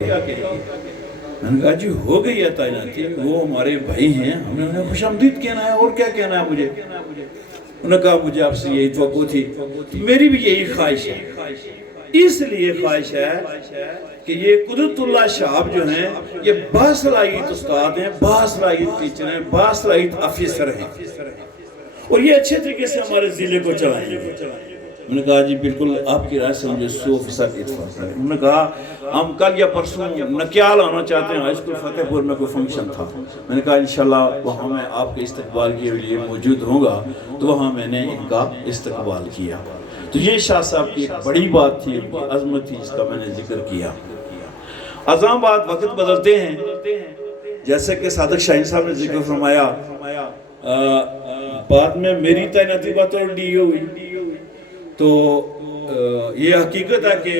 میں نے کہا جی ہو گئی ہے تعیناتی، وہ ہمارے بھائی ہیں، ہم نے انہیں خوش آمدید کہنا ہے، اور کیا کہنا ہے مجھے؟ انہوں نے کہا مجھے آپ سے یہی توقع تھی، میری بھی یہی خواہش ہے۔ اس لیے خواہش ہے کہ یہ قدرت اللہ شہاب جو ہیں یہ باصلاحیت استاد ہیں، باصلاحیت ٹیچر ہیں، باصلاحیت افیسر ہیں، اور یہ اچھے طریقے سے ہمارے ضلع کو چلائیں گے۔ میں نے کہا جی بالکل آپ کی رائے سے مجھے 100% اتفاق ہے۔ انہوں نے کہا ہم کل یا پرسوں نکیال آنا چاہتے ہیں، ہائی اسکول فتح پور میں کوئی فنکشن تھا۔ میں نے کہا انشاءاللہ وہاں میں آپ کے استقبال کے لیے موجود ہوں گا، تو وہاں میں نے ان کا استقبال کیا۔ تو یہ شاہ صاحب کی ایک بڑی بات تھی، ان کی عظمت تھی، جس کا میں نے ذکر کیا۔ ازاں بعد وقت بدلتے ہیں، جیسے کہ صادق شاہین صاحب نے ذکر فرمایا، بعد میں میری تعیناتی بطور ڈی او ہوئی، تو یہ حقیقت ہے کہ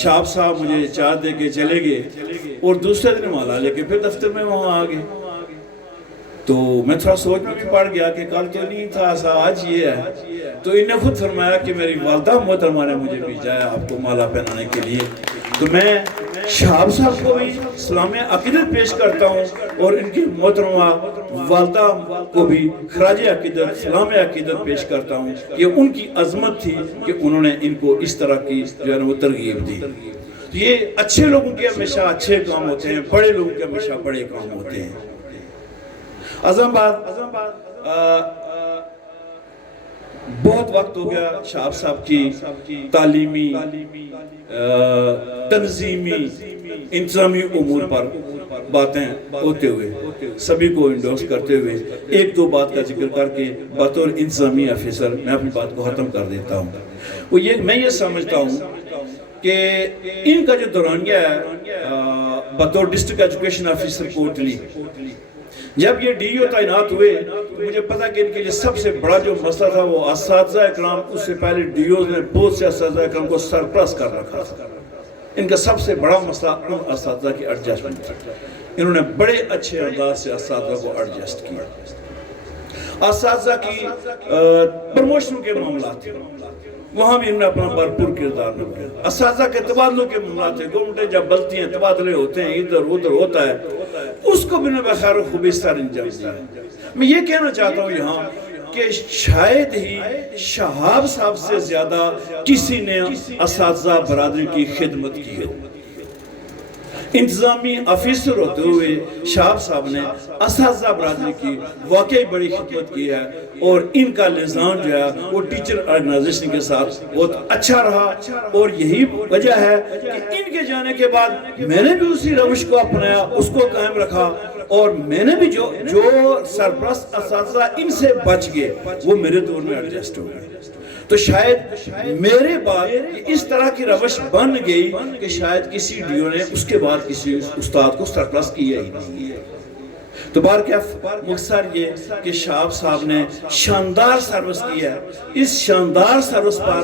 شاہب صاحب مجھے چارج دے کے چلے گئے اور دوسرے دن مالا لے کے پھر دفتر میں وہاں آگئے۔ تو میں تھوڑا سوچ میں بھی پڑ گیا کہ کل تو نہیں تھا ایسا، آج یہ ہے۔ تو انہیں خود فرمایا کہ میری والدہ محترمہ نے مجھے بھیجا ہے آپ کو مالا پہنانے کے لیے، تو میں شہاب صاحب کو بھی سلام عقیدت پیش کرتا ہوں، اور ان کی محترمہ والدہ کو بھی خراج عقیدت سلام عقیدت پیش کرتا ہوں۔ یہ ان کی عظمت تھی کہ انہوں نے ان کو اس طرح کی جو ہے وہ ترغیب دی۔ یہ اچھے لوگوں کے ہمیشہ اچھے کام ہوتے ہیں، بڑے لوگوں کے ہمیشہ بڑے کام ہوتے ہیں۔ اعظم بات بہت وقت ہو گیا شاہب صاحب کی تعلیمی، تنظیمی، انتظامی امور پر باتیں ہوتے ہوئے، سبھی کو انڈورس کرتے ہوئے ایک دو بات کا ذکر کر کے بطور انتظامی افیسر میں اپنی بات کو ختم کر دیتا ہوں۔ میں یہ سمجھتا ہوں کہ ان کا جو دورانیہ ہے بطور ڈسٹرکٹ ایجوکیشن افیسر کوٹلی، جب یہ ڈی او تعینات ہوئے تو مجھے پتا کہ ان کے لیے سب سے بڑا جو مسئلہ تھا وہ اساتذہ اکرام، اس سے پہلے ڈی اوز نے بہت سے اساتذہ اکرام کو سرپرس کر رکھا تھا۔ ان کا سب سے بڑا مسئلہ ان اساتذہ کی ایڈجسٹمنٹ تھا۔ انہوں نے بڑے اچھے انداز سے اساتذہ کو ایڈجسٹ کیا۔ اساتذہ کی پروموشن کے معاملات تھے، وہاں بھی انہوں نے اپنا بھرپور کردار نبھایا۔ اساتذہ کے تبادلوں کے معاملات تھے، گورنمنٹیں جب بلتی ہیں، تبادلے ہوتے ہیں، ادھر ادھر ہوتا ہے، اس کو بھی انہوں نے بخیر و خوبی سر انجام دیا۔ میں یہ کہنا چاہتا ہوں یہاں کہ شاید ہی شہاب صاحب سے زیادہ کسی نے اساتذہ برادری کی خدمت کی ہو۔ انتظامی افیسر ہوتے ہوئے شہاب صاحب نے اساتذہ برادری کی واقعی بڑی خدمت کی ہے، اور ان کا نظام جو ہے وہ ٹیچر آرگنائزیشن کے ساتھ بہت اچھا رہا، اور یہی وجہ ہے کہ ان کے جانے کے بعد میں نے بھی اسی روش کو اپنایا، اس کو قائم رکھا، اور میں نے بھی جو سرپرست اساتذہ ان سے بچ گئے وہ میرے دور میں ایڈجسٹ ہو گئے۔ تو شاید میرے بعد اس طرح کی روش بن گئی کہ شاید کسی ڈی او نے اس کے بعد کسی استاد کو سرپرست کیا ہی نہیں۔ تو مختصر یہ کہ شہاب صاحب نے شاندار سروس کی ہے۔ اس شاندار سروس پر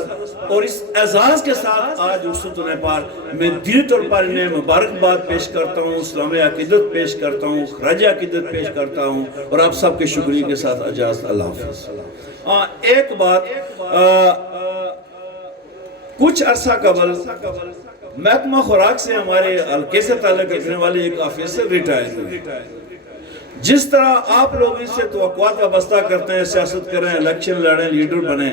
اور اس اعزاز کے ساتھ آج رخصت ہونے پر میں دلی طور پر انہیں مبارکباد پیش کرتا ہوں، سلام عقیدت پیش کرتا ہوں، خراج عقیدت پیش کرتا ہوں، اور آپ سب کے شکریہ کے ساتھ اجازت، اللہ حافظ۔ ایک بات، کچھ عرصہ قبل محکمہ خوراک سے ہمارے حلقے سے تعلق رکھنے والے ایک آفیسر ریٹائر ہوئے۔ جس طرح آپ لوگ اس سے توقعات وابستہ کرتے ہیں، سیاست کریں، الیکشن لڑیں، لیڈر بنیں،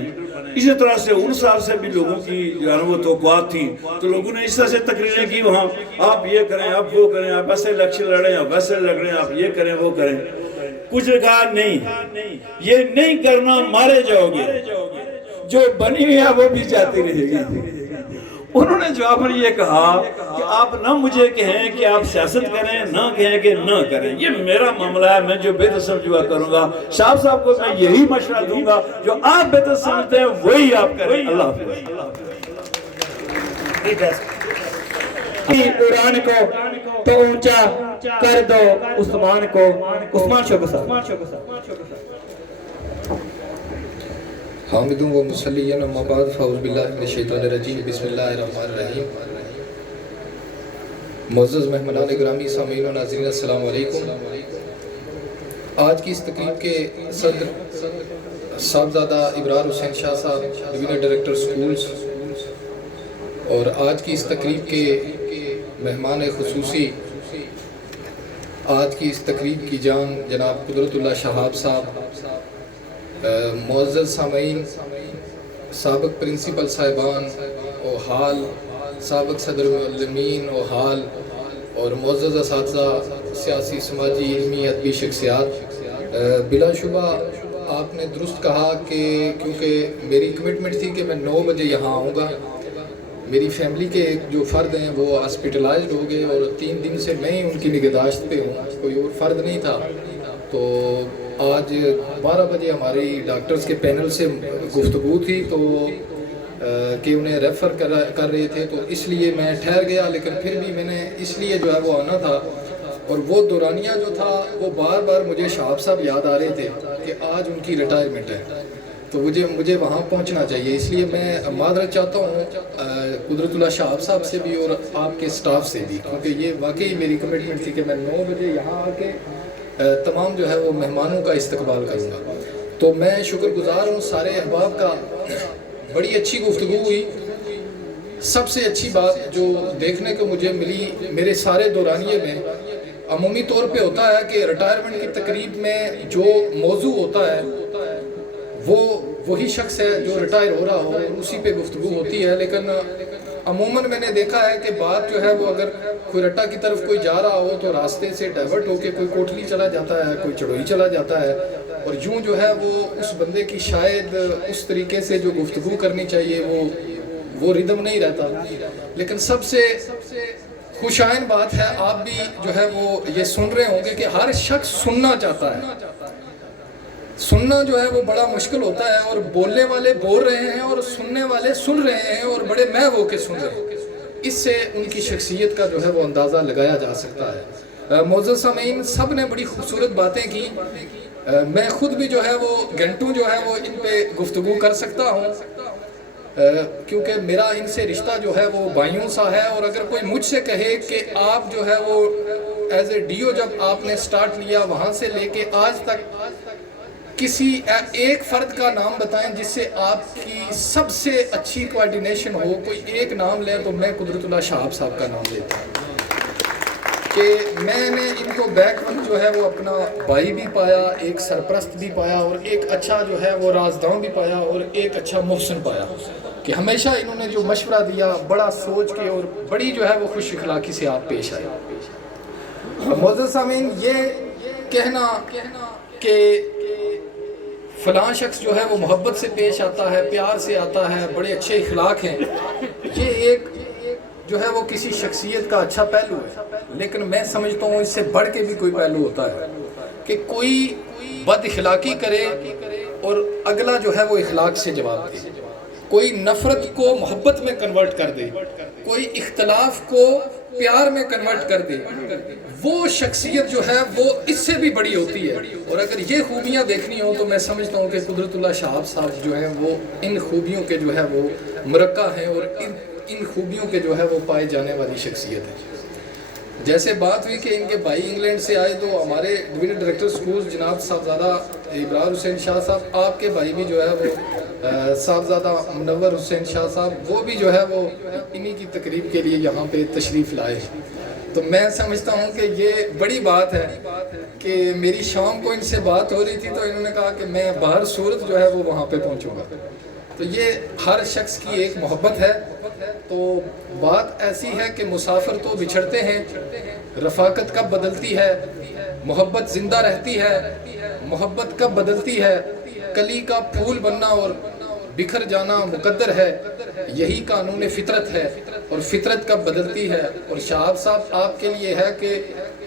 اسی طرح سے ان صاحب سے بھی لوگوں کی جو ہے وہ توقعات تھیں، تو لوگوں نے اس طرح سے تقریریں کی وہاں، آپ یہ کریں، آپ وہ کریں، آپ ایسے الیکشن لڑیں، آپ ویسے لڑیں، آپ یہ کریں، وہ کریں۔ کچھ نے کہا نہیں، یہ نہیں کرنا، مارے جاؤ گے، جو بنی ہوئی ہے وہ بھی جاتی رہے گی۔ انہوں نے جواب میں یہ کہا کہ آپ نہ مجھے کہیں کہ آپ سیاست کریں، نہ کہیں کہ نہ کریں، یہ میرا معاملہ ہے، میں جو بہتر سمجھا کروں گا۔ شاہب صاحب کو میں یہی مشورہ دوں گا، جو آپ بہتر سمجھتے ہیں وہی آپ کریں۔ اللہ حافظ۔ قرآن کو تو اونچا کر دو عثمان کو، عثمان شعبہ صاحب۔ حامدون و مسلیین اما بعد فاعوذ باللہ من الشیطان الرجیم، بسم اللہ الرحمن الرحیم۔ معزز مہمانان گرامی، سامعین و ناظرین، السلام علیکم۔ آج کی اس تقریب کے صدر صاحبزادہ ابرار حسین شاہ صاحب، ڈویژنل ڈائریکٹر سکولز، اور آج کی اس تقریب کے مہمان خصوصی آج کی اس تقریب کی جان جناب قدرت اللہ شہاب صاحب، معزز سامعین، سابق پرنسپل صاحبان و حال، سابق صدر معلمین و حال، اور معزز اساتذہ، سیاسی، سماجی، علمی، ادبی شخصیات، بلا شبہ آپ نے درست کہا کہ کیونکہ میری کمٹمنٹ تھی کہ میں 9 بجے یہاں آؤں گا. میری فیملی کے جو فرد ہیں وہ ہاسپٹلائزڈ ہو گئے اور 3 دن سے میں ہی ان کی نگہداشت پہ ہوں، کوئی اور فرد نہیں تھا. تو آج 12 بجے ہماری ڈاکٹرز کے پینل سے گفتگو تھی تو کہ انہیں ریفر کر رہے تھے، تو اس لیے میں ٹھہر گیا. لیکن پھر بھی میں نے اس لیے جو ہے وہ آنا تھا، اور وہ دورانیہ جو تھا وہ بار بار مجھے شہاب صاحب یاد آ رہے تھے کہ آج ان کی ریٹائرمنٹ ہے، تو مجھے وہاں پہنچنا چاہیے. اس لیے میں معذرت چاہتا ہوں قدرت اللہ شہاب صاحب سے بھی اور آپ کے سٹاف سے بھی، کیونکہ یہ واقعی میری کمٹمنٹ تھی کہ میں 9 بجے یہاں آ کے تمام جو ہے وہ مہمانوں کا استقبال کروں گا. تو میں شکر گزار ہوں سارے احباب کا. بڑی اچھی گفتگو ہوئی. سب سے اچھی بات جو دیکھنے کو مجھے ملی میرے سارے دورانیے میں، عمومی طور پہ ہوتا ہے کہ ریٹائرمنٹ کی تقریب میں جو موضوع ہوتا ہے وہ وہی شخص ہے جو ریٹائر ہو رہا ہو اور اسی پہ گفتگو ہوتی ہے. لیکن عموماً میں نے دیکھا ہے کہ بات جو ہے وہ اگر کوئی رٹا کی طرف کوئی جا رہا ہو تو راستے سے ڈائیورٹ ہو کے کوئی کوٹلی چلا جاتا ہے، کوئی چڑوئی چلا جاتا ہے، اور یوں جو ہے وہ اس بندے کی شاید اس طریقے سے جو گفتگو کرنی چاہیے وہ ردم نہیں رہتا. لیکن سب سے خوشائن بات ہے، آپ بھی جو ہے وہ یہ سن رہے ہوں گے کہ ہر شخص سننا چاہتا ہے. سننا جو ہے وہ بڑا مشکل ہوتا ہے، اور بولنے والے بول رہے ہیں اور سننے والے سن رہے ہیں اور بڑے میں ہو کے سن رہے ہیں. اس سے ان کی شخصیت کا جو ہے وہ اندازہ لگایا جا سکتا ہے. معزز سامعین، سب نے بڑی خوبصورت باتیں کی. میں خود بھی جو ہے وہ گھنٹوں جو ہے وہ ان پہ گفتگو کر سکتا ہوں، کیونکہ میرا ان سے رشتہ جو ہے وہ بھائیوں سا ہے. اور اگر کوئی مجھ سے کہے کہ آپ جو ہے وہ ایز اے ڈی او جب آپ نے سٹارٹ لیا وہاں سے لے کے آج تک کسی ایک فرد کا نام بتائیں جس سے آپ کی سب سے اچھی کوارڈینیشن ہو، کوئی ایک نام لیں تو میں قدرت اللہ شہاب صاحب کا نام لیتا ہوں. کہ میں نے ان کو بیک وقت جو ہے وہ اپنا بھائی بھی پایا، ایک سرپرست بھی پایا، اور ایک اچھا جو ہے وہ رازداں بھی پایا، اور ایک اچھا محسن پایا. کہ ہمیشہ انہوں نے جو مشورہ دیا بڑا سوچ کے اور بڑی جو ہے وہ خوش اخلاقی سے آپ پیش آئے. معزز سامعین، یہ کہنا کہ فلاں شخص جو ہے وہ محبت سے پیش آتا ہے، پیار سے آتا ہے، بڑے اچھے اخلاق ہیں، یہ ایک جو ہے وہ کسی شخصیت کا اچھا پہلو ہے. لیکن میں سمجھتا ہوں اس سے بڑھ کے بھی کوئی پہلو ہوتا ہے کہ کوئی بد اخلاقی کرے اور اگلا جو ہے وہ اخلاق سے جواب دے، کوئی نفرت کو محبت میں کنورٹ کر دے، کوئی اختلاف کو پیار میں کنورٹ کر دے. وہ شخصیت جو ہے وہ اس سے بھی بڑی ہوتی ہے. اور اگر یہ خوبیاں دیکھنی ہوں تو میں سمجھتا ہوں کہ قدرت اللہ شہاب صاحب جو ہیں وہ ان خوبیوں کے جو ہے وہ مرکہ ہیں اور ان خوبیوں کے جو ہے وہ پائے جانے والی شخصیت ہے. جیسے بات ہوئی کہ ان کے بھائی انگلینڈ سے آئے، تو ہمارے ڈویژن ڈائریکٹر سکول جناب صاحبزادہ ابرار حسین شاہ صاحب، آپ کے بھائی بھی جو ہے وہ صاحبزادہ منور حسین شاہ صاحب، وہ بھی جو ہے وہ انہی کی تقریب کے لیے یہاں پہ تشریف لائے. تو میں سمجھتا ہوں کہ یہ بڑی بات ہے کہ میری شام کو ان سے بات ہو رہی تھی تو انہوں نے کہا کہ میں باہر صورت جو ہے وہ وہاں پہ پہنچوں گا. تو یہ ہر شخص کی ایک محبت ہے. تو بات ایسی ہے کہ مسافر تو بچھڑتے ہیں، رفاقت کب بدلتی ہے، محبت زندہ رہتی ہے. محبت کب بدلتی ہے، کلی کا پھول بننا اور بکھر جانا مقدر ہے، یہی قانون فطرت ہے. اور فطرت کب بدلتی ہے، اور شہاب صاحب آپ کے لیے ہے کہ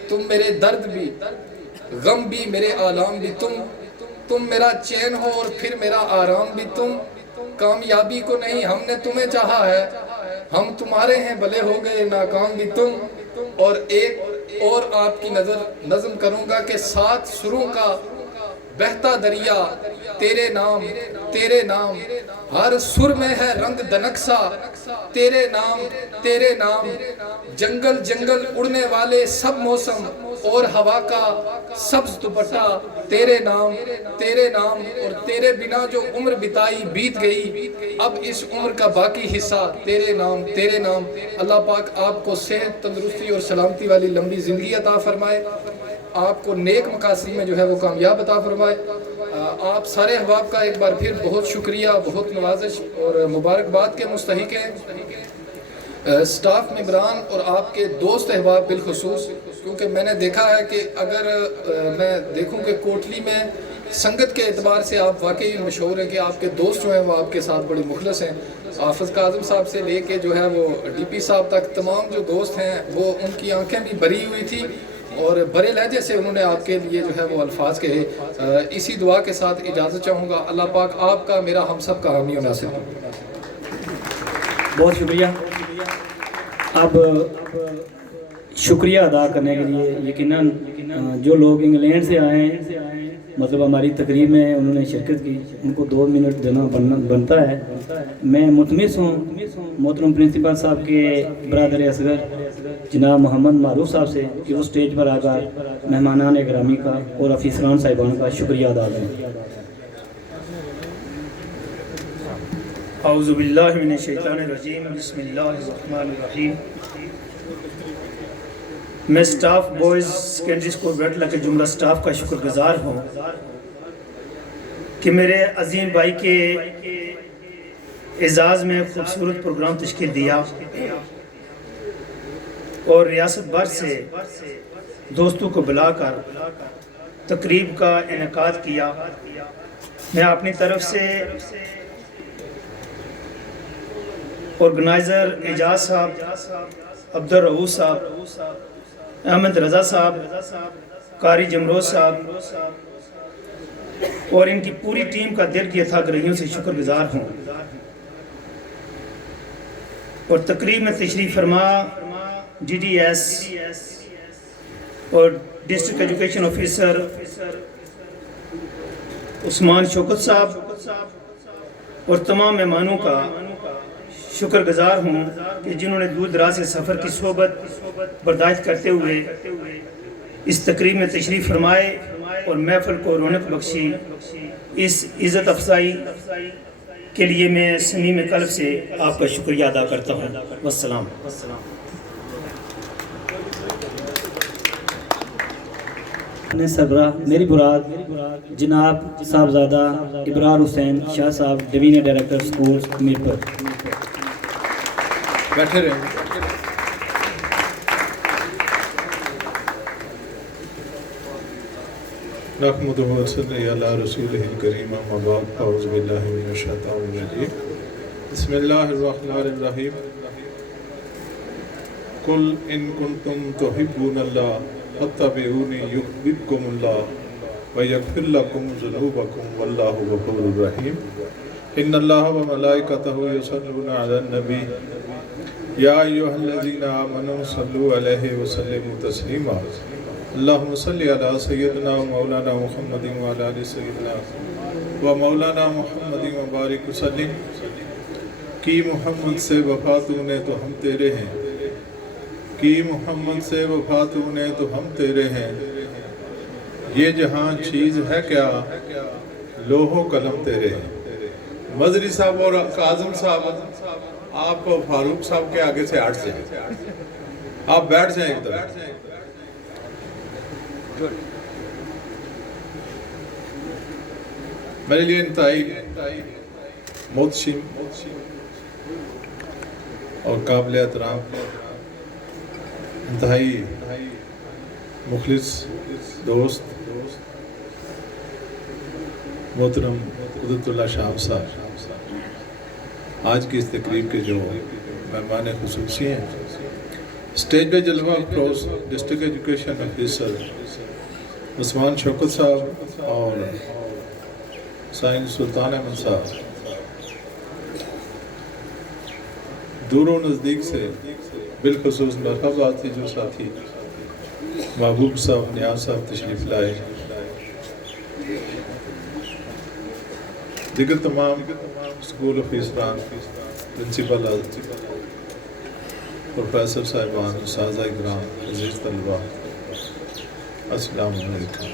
تم میرے درد بھی، غم بھی، میرے آلام بھی تم میرا چین ہو اور پھر میرا آرام بھی تم. کامیابی کو نہیں ہم نے تمہیں چاہا ہے، ہم تمہارے ہیں بھلے ہو گئے ناکام بھی تم. اور ایک اور آپ کی نظم کروں گا کہ 7 سروں کا بہتا دریا تیرے نام ہر سر میں ہے رنگ دنکسا تیرے نام جنگل جنگل اڑنے والے سب موسم اور ہوا کا سبز دوپٹہ تیرے نام اور تیرے بنا جو عمر بتائی بیت گئی اب اس عمر کا باقی حصہ تیرے نام اللہ پاک آپ کو صحت تندرستی اور سلامتی والی لمبی زندگی عطا فرمائے، آپ کو نیک مقاصد میں جو ہے وہ کامیاب عطا فرمائے۔ آپ سارے احباب کا ایک بار پھر بہت شکریہ، بہت نوازش اور مبارکباد کے مستحق ہیں سٹاف ممبران اور آپ کے دوست احباب بالخصوص، کیونکہ میں نے دیکھا ہے کہ اگر میں دیکھوں کہ کوٹلی میں سنگت کے اعتبار سے آپ واقعی مشہور ہیں کہ آپ کے دوست جو ہیں وہ آپ کے ساتھ بڑے مخلص ہیں۔ حافظ کاظم صاحب سے لے کے جو ہے وہ ڈی پی صاحب تک تمام جو دوست ہیں وہ ان کی آنکھیں بھی بھری ہوئی تھی اور بڑے لہجے سے انہوں نے آپ کے لیے جو ہے وہ الفاظ کہے۔ اسی دعا کے ساتھ اجازت چاہوں گا، اللہ پاک آپ کا میرا ہم سب کا حامی و ناصر۔ بہت شکریہ۔ اب شکریہ ادا کرنے کے لیے یقیناً جو لوگ انگلینڈ سے آئے ہیں، مطلب ہماری تقریب میں انہوں نے شرکت کی، ان کو 2 منٹ دینا بنتا ہے۔ میں متمس ہوں محترم پرنسپل صاحب کے برادر اصغر جناب محمد معروف صاحب سے کہ وہ سٹیج پر آ کر مہمانان اکرامی کا اور افیسران صاحبان کا شکریہ ادا کریں۔ اعوذ باللہ من الشیطان الرجیم، بسم اللہ الرحمن الرحیم۔ میں سٹاف بوائز سیکنڈری اسکول بیٹلا کے جملہ سٹاف کا شکر گزار ہوں کہ میرے عظیم بھائی کے اعزاز میں خوبصورت پروگرام تشکیل دیا اور ریاست بھر سے دوستوں کو بلا کر تقریب کا انعقاد کیا۔ میں اپنی طرف سے آرگنائزر اعجاز صاحب، عبدالرؤوف صاحب، احمد رضا صاحب، قاری جمروز صاحب اور ان کی پوری ٹیم کا دل کی اتھا گرہیوں سے شکر گزار ہوں۔ اور تقریب میں تشریف فرما ڈی ڈی ایس اور ڈسٹرکٹ ایجوکیشن آفیسر عثمان شوکت صاحب اور تمام مہمانوں کا شکر گزار ہوں کہ جنہوں نے دور دراز سے سفر کی صحبت برداشت کرتے ہوئے اس تقریب میں تشریف فرمائے اور محفل کو رونق بخشی۔ اس عزت افزائی کے لیے میں صمیم قلب سے آپ کا شکریہ ادا کرتا ہوں۔ والسلام۔ سربراہ میری براد جناب صاحبزادہ ابرار حسین شاہ صاحب، ڈویژن ڈائریکٹر اسکول میرپور۔ بیٹھے رہیں۔ نحمدہ و نصلی علی رسولہ الکریم، اما بعد، اعوذ باللہ من الشیطان الرجیم، بسم اللہ الرحمن الرحیم۔ قل ان کنتم تحبون اللہ فاتبعونی یحببکم اللہ ویغفر لکم ذنوبکم واللہ غفور الرحیم۔ ان اللہ و ملائکتہ یصلون علی النبی یا ایھا الذین آمنوا صلوا علیہ وسلموا تسلیما۔ اللہم صلی علی سیدنا مولانا محمد وعلی آل سیدنا و مولانا محمد وبارک وسلم۔ کی محمد سے وفا تو نے تو ہم تیرے ہیں، کی محمد سے وفا تو نے تو ہم تیرے ہیں۔ یہ جہاں چیز ہے کیا، لوح و قلم تیرے ہیں۔ مظہری صاحب اور کاظم صاحب، آپ فاروق صاحب کے آگے سے ہٹ جائیں، آپ بیٹھ جائیں ایک طرف۔ میرے لیے انتہائی محتشم اور قابل احترام، انتہائی مخلص دوست محترم قدرت اللہ شاہ صاحب آج کی اس تقریب کے جو مہمان خصوصی ہیں، اسٹیج پہ جلوہ افروز ڈسٹرکٹ ایجوکیشن آفیسر عثمان شوکت صاحب اور سائن سلطان احمد صاحب، دور و نزدیک سے بالخصوص مرحبا تھی جو ساتھی محبوب صاحب، نیاز صاحب تشریف لائے، دیگر تمام اسکول افیسران، پرنسپل، پروفیسر صاحبان، اساتذہ کرام، عزیز طلباء، السلام علیکم۔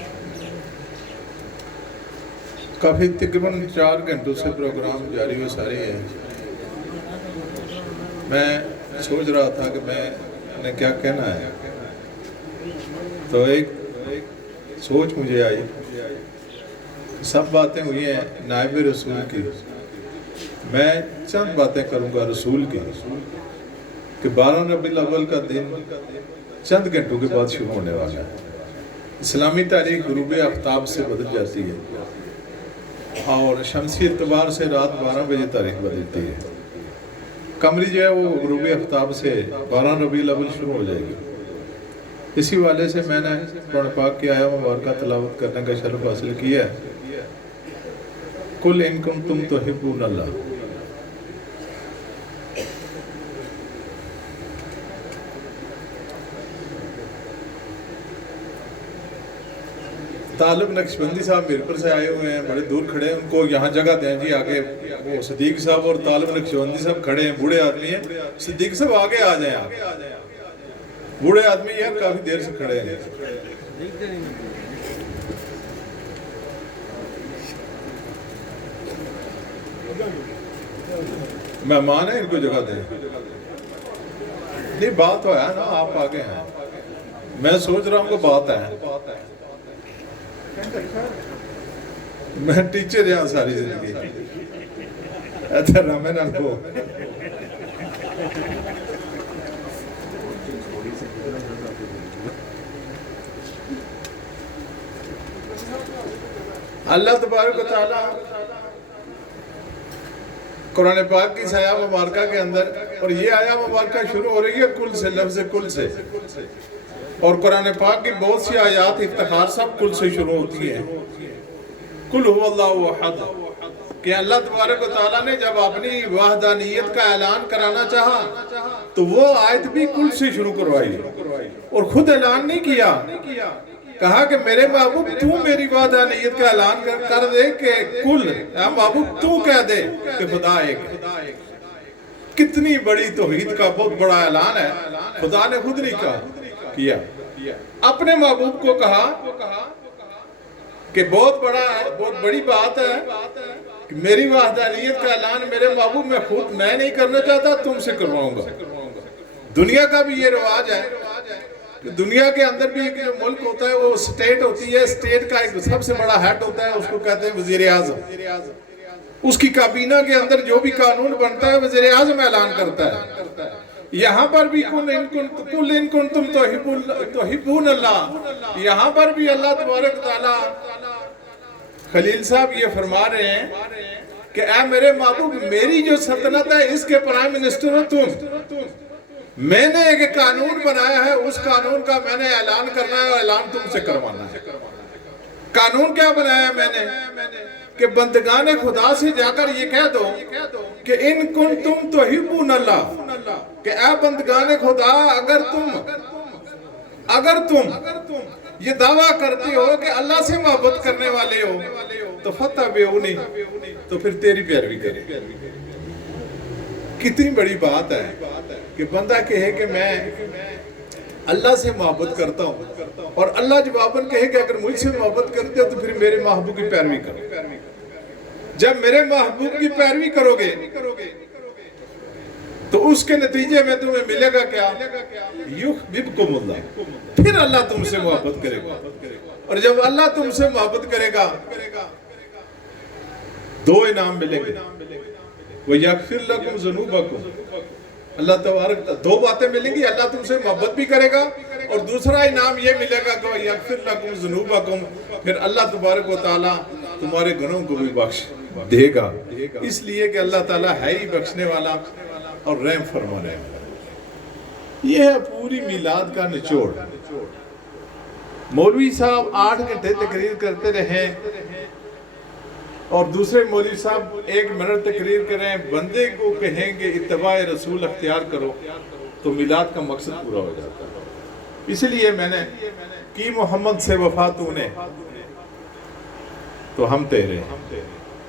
کافی تقریباً 4 گھنٹوں سے پروگرام جاری و ساری ہے۔ میں سوچ رہا تھا کہ میں نے کیا کہنا ہے، تو ایک سوچ مجھے آئی، سب باتیں ہوئی ہیں نائب رسول کی، میں چند باتیں کروں گا رسول کی، کہ 12 ربیع الاول کا دن چند گھنٹوں کے بعد شروع ہونے والا ہے۔ اسلامی تاریخ غروب آفتاب سے بدل جاتی ہے اور شمسی اعتبار سے رات 12 بجے تاریخ بدلتی ہے، قمری جو ہے وہ غروب آفتاب سے 12 ربیع الاول شروع ہو جائے گی۔ اسی والے سے میں نے قرآن پاک کی آیہ مبارکہ تلاوت کرنے کا شرف حاصل کیا ہے۔ قُلْ إِن كُنتُمْ تُحِبُّونَ اللَّهَ، طالب نقشبندی صاحب میرپور سے آئے ہوئے ہیں، بڑے دور کھڑے ہیں، ان کو یہاں جگہ دیں جی آگے۔ وہ صدیق صاحب اور طالب نقشبندی صاحب کھڑے ہیں، بوڑھے آدمی ہیں، صدیق صاحب آگے آ جائیں آپ، بوڑھے آدمی ہیں کافی دیر سے کھڑے ہیں۔ مہمان ہیں، ان کو جگہ دیں۔ نہیں بات تو ہے نا، آپ آگے ہیں، میں سوچ رہا ہوں کہ بات ہے۔ میں ٹیچر یہاں ساری زندگی، ایسا رامے نہ کو اللہ تبارک و تعالیٰ قرآن پاک کی آیہ مبارکہ کے اندر، اور یہ آیہ مبارکہ شروع ہو رہی ہے کل سے، لفظ کل سے، اور قرآن پاک کی بہت سی آیات افتخار سب کل سے شروع ہوتی ہیں۔ کل هو اللہ احد، کہ اللہ تبارک و تعالیٰ نے جب اپنی وحدانیت کا اعلان کرانا چاہا تو وہ آیت بھی کل سے شروع کروائی، اور خود اعلان نہیں کیا، کہا کہ میرے محبوب تو میری وحدانیت کا اعلان کر دے کہ کل، اے محبوب تو کہہ دے کہ خدا ایک۔ کتنی بڑی توحید کا بہت بڑا اعلان ہے، خدا نے خود نہیں کیا، اپنے محبوب کو کہا کہ بہت بڑی بات ہے کہ میری وحدانیت کا اعلان میرے محبوب میں نہیں کرنا چاہتا، تم سے کرواؤں گا۔ دنیا کا بھی یہ رواج ہے کہ دنیا کے اندر بھی ایک جو ملک ہوتا ہے وہ سٹیٹ ہوتی ہے، سٹیٹ کا ایک سب سے بڑا ہیڈ ہوتا ہے، اس کو کہتے ہیں وزیر اعظم۔ اس کی کابینہ کے اندر جو بھی قانون بنتا ہے وزیر اعظم اعلان کرتا ہے۔ یہاں پر بھی قُلْ إِن كُنتُمْ تُحِبُّونَ اللَّهَ، یہاں پر بھی اللہ تبارک تعالیٰ، خلیل صاحب یہ فرما رہے ہیں کہ اے میرے محبوب میری جو سلطنت ہے اس کے پرائم منسٹر ہو تم، میں نے ایک قانون بنایا ہے، اس قانون کا میں نے اعلان کرنا ہے اور اعلان تم سے کروانا ہے۔ قانون کیا بنایا ہے میں نے؟ کہ بندگان خدا سے جا کر یہ کہہ دو کہ ان کنتم تحبون اللہ، کہ اے بندگان خدا اگر تم یہ دعویٰ کرتے ہو کہ اللہ سے محبت کرنے والے ہو تو فتبعونی، تو پھر تیری پیروی کریں۔ کتنی بڑی بات ہے کہ بندہ کہے کہ میں اللہ سے محبت کرتا ہوں، اور اللہ جواباً کہے کہ اگر مجھ سے محبت کرتے ہو تو پھر میرے محبوب کی پیروی کرو۔ جب میرے محبوب کی پیروی کرو گے تو اس کے نتیجے میں تمہیں ملے گا کیا؟ یحببکم اللہ، پھر اللہ تم سے محبت کرے گا، اور جب اللہ تم سے محبت کرے گا 2 انعام ملیں گے، وَيَغْفِرْ لَكُمْ ذُنُوبَكُمْ، اللہ تبارک 2 باتیں ملیں گی، اللہ تم سے محبت بھی کرے گا، اور دوسرا انعام یہ ملے گا کہ وَيَغْفِرْ لَكُمْ ذُنُوبَكُمْ، پھر اللہ تبارک و تعالیٰ تمہارے گناہوں کو بھی بخش دے گا، اس لیے کہ اللہ تعالیٰ ہے ہی بخشنے والا اور رحم فرمانے والا۔ یہ ہے پوری میلاد کا نچوڑ۔ مولوی صاحب 8 گھنٹے تقریر کرتے رہے اور دوسرے مولوی صاحب 1 منٹ تقریر کریں، بندے کو کہیں گے اتباع رسول اختیار کرو تو میلاد کا مقصد پورا ہو جاتا ہے۔ اس لیے میں نے کی محمد سے وفا تو نے تو ہم تیرے،